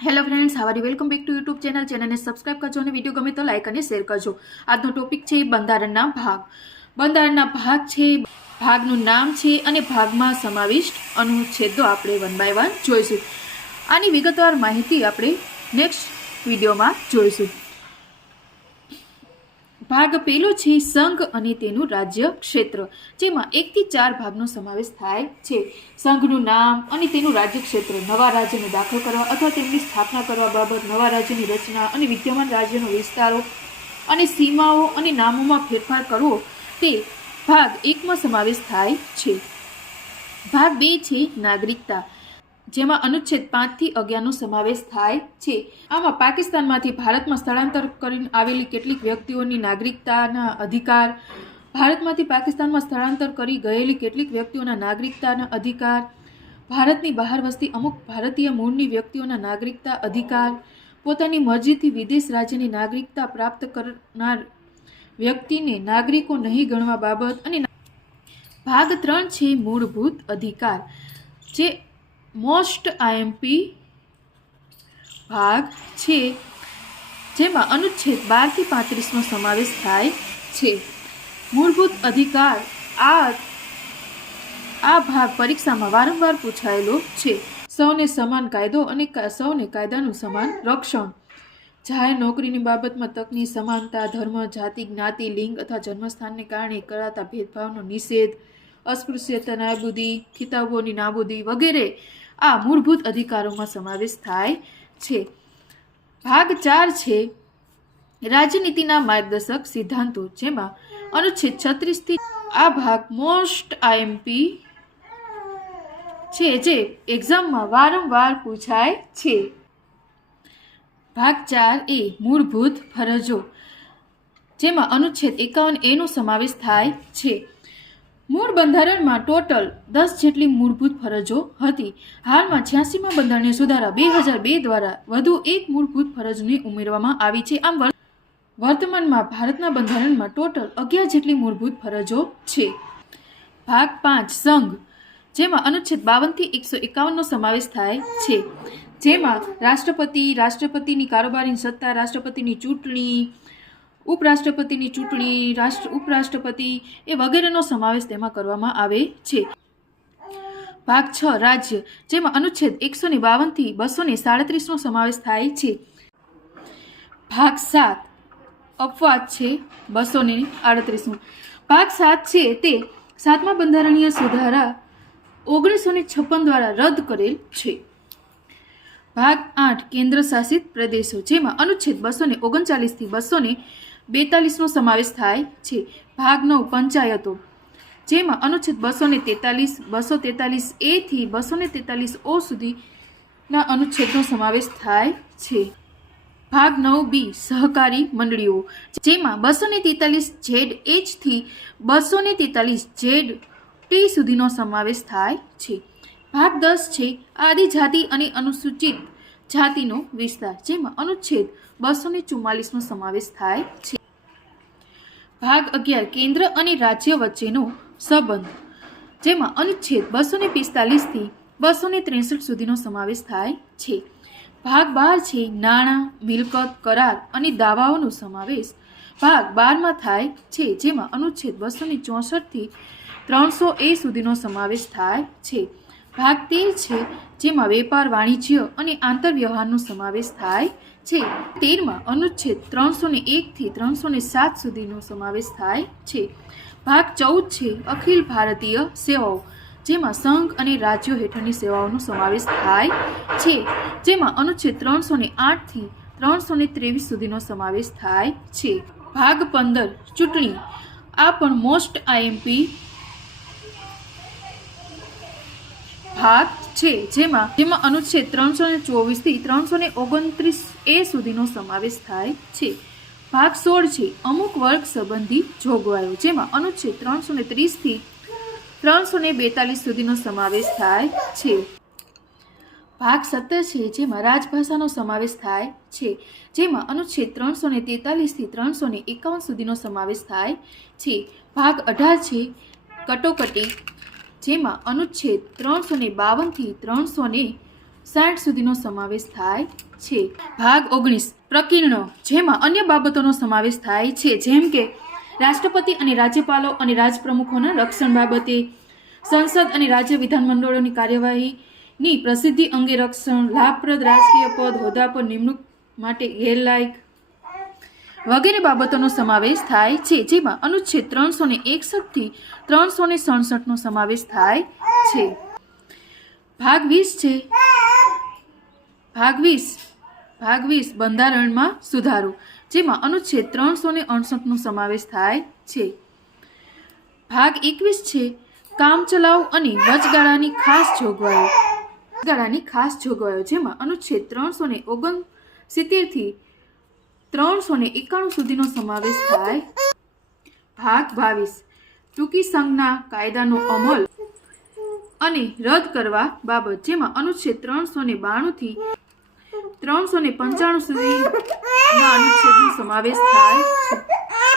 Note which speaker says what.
Speaker 1: Hello friends હાવારી welcome back to YouTube channel ચેનલને subscribe કરજો અને વીડિયો ગમે તો લાઇક અને શેર કરજો. આજનો ટોપિક છે બંધારણના ભાગ. બંધારણના ભાગ છે, ભાગનું નામ છે અને ભાગમાં સમાવિષ્ટ અનુચ્છેદો આપણે વન બાય વન જોઈશું. આની વિગતવાર માહિતી આપણે નેક્સ્ટ વિડીયોમાં જોઈશું. ભાગ પહેલો છે સંઘ અને તેનું રાજ્ય ક્ષેત્ર, જેમાં એકથી ચાર ભાગનો સમાવેશ થાય છે. સંઘનું નામ અને તેનું રાજ્ય ક્ષેત્ર, નવા રાજ્યને દાખલ કરવા અથવા તેમની સ્થાપના કરવા બાબત, નવા રાજ્યની રચના અને વિદ્યમાન રાજ્યનો વિસ્તારો અને સીમાઓ અને નામોમાં ફેરફાર કરવો, તે ભાગ એકમાં સમાવેશ થાય છે. ભાગ બે છે નાગરિકતા. જેમાં અનુચ્છેદ પાંચથી અગિયારનો સમાવેશ થાય છે. આમાં પાકિસ્તાનમાંથી ભારતમાં સ્થળાંતર કરીને આવેલી કેટલીક વ્યક્તિઓની નાગરિકતાના અધિકાર, ભારતમાંથી પાકિસ્તાનમાં સ્થળાંતર કરી ગયેલી કેટલીક વ્યક્તિઓના નાગરિકતાના અધિકાર, ભારતની બહાર વસતી અમુક ભારતીય મૂળની વ્યક્તિઓના નાગરિકતા અધિકાર, પોતાની મરજીથી વિદેશ રાજ્યની નાગરિકતા પ્રાપ્ત કરનાર વ્યક્તિને નાગરિકો નહીં ગણવા બાબત અને ભાગ ત્રણ છે મૂળભૂત અધિકાર, જે મોસ્ટ આઈએમપી ભાગ છે, જેમાં અનુચ્છેદ બારથી પાંત્રીસનો સમાવેશ થાય છે. મૂળભૂત અધિકાર આ આ ભાગ પરીક્ષામાં વારંવાર પૂછાયેલો છે. સૌને સમાન કાયદો અને સૌને કાયદાનું સમાન રક્ષણ. જાહેર નોકરીની બાબતમાં તકની સમાનતા, ધર્મ, જાતિ, જ્ઞાતિ, લિંગ અથવા જન્મસ્થાનને કારણે કરાતા ભેદભાવનો નિષેધ, અસ્પૃશ્યતા, નાબૂદી, ખિતાબોની નાબૂદી વગેરે આ મૂળભૂત અધિકારોમાં સમાવેશ થાય છે. ભાગ ચાર છે રાજનીતિના માર્ગદર્શક સિદ્ધાંતો, જેમાં અનુચ્છેદ છત્રીસથી આ ભાગ મોસ્ટ આઈએમપી છે, જે એક્ઝામમાં વારંવાર પૂછાય છે. ભાગ ચાર એ મૂળભૂત ફરજો, જેમાં અનુચ્છેદ એકાવન એનો સમાવેશ થાય છે. મૂળ બંધારણમાં ટોટલ દસ જેટલી મૂળભૂત ફરજો હતી. હાલમાં છ્યાસીમાં બંધારણીય સુધારા બે હજાર બે દ્વારા વધુ એક મૂળભૂત ફરજને ઉમેરવામાં આવી છે. આમ વર્તમાનમાં ભારતના બંધારણમાં ટોટલ અગિયાર જેટલી મૂળભૂત ફરજો છે. ભાગ પાંચ, સંઘ, જેમાં અનુચ્છેદ બાવનથી એકસો એકાવનનો સમાવેશ થાય છે. જેમાં રાષ્ટ્રપતિ, રાષ્ટ્રપતિની કારોબારીની સત્તા, રાષ્ટ્રપતિની ચૂંટણી ઉપરાષ્ટ્રપતિની ચૂંટણી, રાષ્ટ્ર, ઉપરાષ્ટ્રપતિ એ વગેરેનો સમાવેશ તેમાં કરવામાં આવે છે. ભાગ છ, રાજ્ય, જેમાં અનુચ્છેદ એકસો ને બાવનથી બસો ને સાડત્રીસનો સમાવેશ થાય છે. ભાગ સાત, અપવાદ છે બસો ને આડત્રીસનો. ભાગ સાત છે તે સાતમા બંધારણીય સુધારા ઓગણીસો ને છપ્પન દ્વારા રદ કરેલ છે. ભાગ આઠ કેન્દ્ર શાસિત પ્રદેશો, જેમાં અનુચ્છેદ બસો ને ઓગણચાલીસથી બસો ને બેતાલીસનો સમાવેશ થાય છે. ભાગ નવ પંચાયતો. જેમાં અનુચ્છેદ બસો ને તેતાલીસ, બસો તેતાલીસ એથી બસો ને તેતાલીસ ઓ સુધીના અનુચ્છેદનો સમાવેશ થાય છે. ભાગ નવ બી, સહકારી મંડળીઓ. જેમાં બસો ને તેતાલીસ ઝેડ એચથી બસો ને તેતાલીસ ઝેડ ટી સુધીનો સમાવેશ થાય છે. ભાગ દસ છે આદિજાતિ અને અનુસૂચિત જાતિનો વિસ્તાર. જેમાં અનુચ્છેદ બસો ને સમાવેશ થાય છે. ભાગ અગિયાર, કેન્દ્ર અને રાજ્ય વચ્ચેનો સંબંધ, જેમાં અનુચ્છેદ બસો ને પિસ્તાલીસથી બસો ને ત્રેસઠ સુધીનો સમાવેશ થાય છે. ભાગ બાર છે નાણાં, મિલકત, કરાર અને દાવાઓનો સમાવેશ. ભાગ બારમાં થાય છે, જેમાં અનુચ્છેદ બસો ને ચોસઠથી ત્રણસો એ સુધીનો સમાવેશ થાય છે. ભાગ તેર છે, જેમાં વેપાર, વાણિજ્ય અને આંતરવ્યવહારનો સમાવેશ થાય છે. તેરમાં અનુચ્છેદ ત્રણસો ને એકથી ત્રણસો ને સાત સુધીનો સમાવેશ થાય છે. ભાગ ચૌદ છે, અખિલ ભારતીય સેવાઓ, જેમાં સંઘ અને રાજ્યો હેઠળની સેવાઓનો સમાવેશ થાય છે, જેમાં અનુચ્છેદ ત્રણસો ને આઠથી ત્રણસો ને ત્રેવીસ સુધીનો સમાવેશ થાય છે. ભાગ પંદર, ચૂંટણી. આ પણ મોસ્ટ આઈએમપી ભાગ છે, જેમાં જેમાં અનુચ્છેદ ત્રણસો ને ચોવીસથી ત્રણસો ને ઓગણત્રીસ એ સુધીનો સમાવેશ થાય છે. ભાગ સોળ છે, અમુક વર્ગ સંબંધી જોગવાઈઓ, જેમાં અનુચ્છેદ ત્રણસો ને ત્રીસથી ત્રણસો ને બેતાલીસ સુધીનો સમાવેશ થાય છે. ભાગ સત્તર છે, જેમાં રાજભાષાનો સમાવેશ થાય છે, જેમાં અનુચ્છેદ ત્રણસો ને તેતાલીસથી ત્રણસો ને એકાવન સુધીનો સમાવેશ થાય છે. ભાગ અઢાર છે, કટોકટી જેમાં અનુચ્છેદ ત્રણસો ને બાવનથી ત્રણસો ને સાઠ સુધીનો સમાવેશ થાય છે. ભાગ ઓગણીસ, પ્રકીર્ણો, જેમાં અન્ય બાબતોનો સમાવેશ થાય છે, જેમ કે રાષ્ટ્રપતિ અને રાજ્યપાલો અને રાજપ્રમુખોના રક્ષણ બાબતે, સંસદ અને રાજ્ય વિધાનમંડળોની કાર્યવાહીની પ્રસિદ્ધિ અંગે રક્ષણ, લાભપ્રદ રાજકીય પદ, હોદ્દા પર નિમણૂક માટે ગેરલાયક વગેરે બાબતોનો સમાવેશ થાય છે, જેમાં અનુચ્છેદ ત્રણસો ને એકસઠથી ત્રણસો ને સડસઠનો સમાવેશ થાય છે. ભાગ વીસ છે. ભાગ વીસ. ભાગ વીસ બંધારણમાં સુધારો, જેમાં અનુચ્છેદ ત્રણસો ને અડસઠનો સમાવેશ થાય છે. ભાગ એકવીસ છે. કામચલાઉ અને વચગાળાની ખાસ જોગવાઈઓ. વચગાળાની ખાસ જોગવાઈઓ, જેમાં અનુચ્છેદ ત્રણસો ને ઓગણ સિત્તેરથી ત્રણસો ને એકાણું સુધીનો સમાવેશ થાય. ભાગ બાવીસ. ટૂંકી સંઘના કાયદાનો અમલ અને રદ કરવા બાબત, જેમાં અનુચ્છેદ ત્રણસો ને બાણુંથી ત્રણસો ને પંચાણું સુધીના અનુચ્છેદનો સમાવેશ થાય છે.